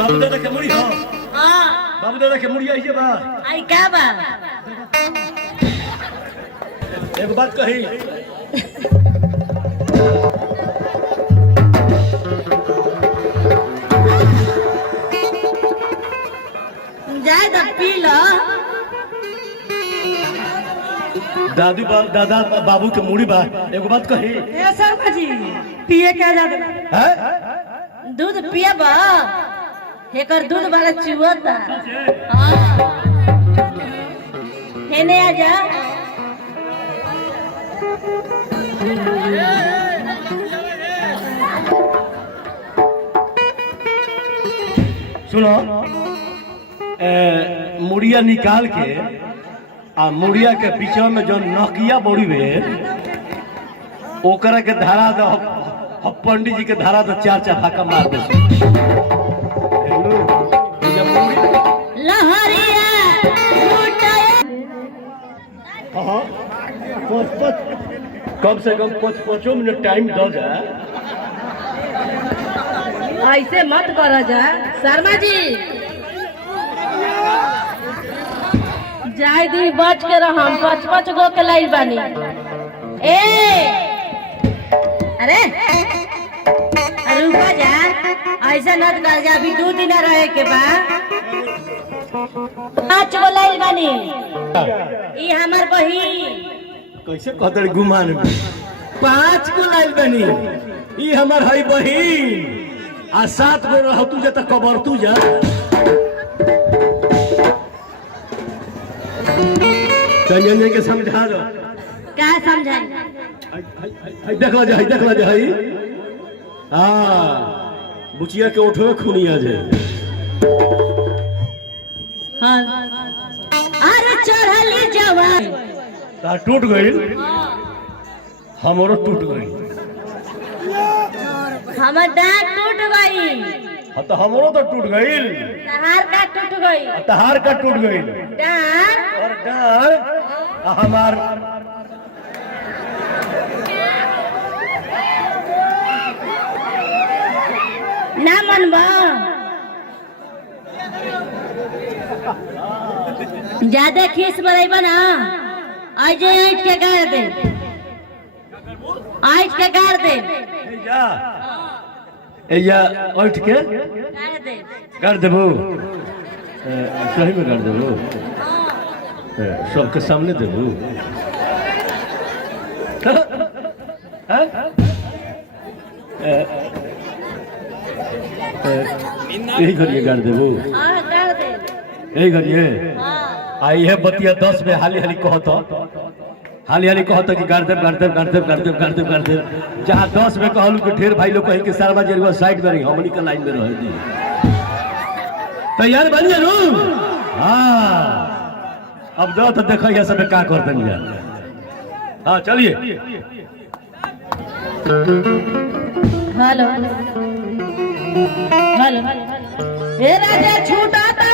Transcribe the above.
बाबू दादा के मुड़ी हो हां बाबू दादा के मुड़ी आई बा आई का बा एक बात कही जाए तो पी लो दादी दादा बाबू के मुड़ी बा एक बात कही ए शर्मा जी पिए क्या जाते हैं दूध पिए बा हेकर दूध वाला चुवता हां हेने आ जा सुनो मुड़िया निकाल के आ मुड़िया के पीछे में जो नकिया बोड़ी में ओकरा के धारा दो पंडित जी के धारा दो चार भाका मार दे लहरिया कम से कम 5 मिनट टाइम दो जा ऐसे मत करो जा शर्मा जी जाय दी बच के रह हम 5 गो के लाई बानी ए अरे रुका जा ऐसा मत कर जा अभी 2 दिन रहे के बाद 5 गो लाई बानी ई हमर बहिन कैसे कहते गुमान 5 गो लाई बानी ई हमर हई बहिन आ 7 गो रह तू जा त कबर तू जा तंजन के समझा दो क्या समझाई देखला जा हई हां बुचिया के ओठवे खूनिया जे हां अरे चढ़ली जवान ता टूट गइल हमरो टूट गइल हमर दांत टूट गई अब तो हमरो तो टूट गइल तहार का टूट गई तहार का टूट गइल दांत और डाल हमार ना मनबा ज्यादा खीस बरेबा ना आज जो ईंट के गाड़ दे आज के गाड़ दे एया उठ के गाड़ दे कर देबो सही में कर देबो सबके सामने देबो यही करिए कर देबो हां गाड़ दे यही करिए हां आई है बतिया 10 में हाली हाली कहत कि कर दे जहाँ 10 में कहलू कि ढेर भाई लोग कहीं के सारा जरूर साइड में रही हमनी के लाइन में रह दी तैयार बनिए रू हाँ अब दो तो देखो ये सब क्या करते हैं हाँ चलिए हेलो हेलो हे राजा छूटा था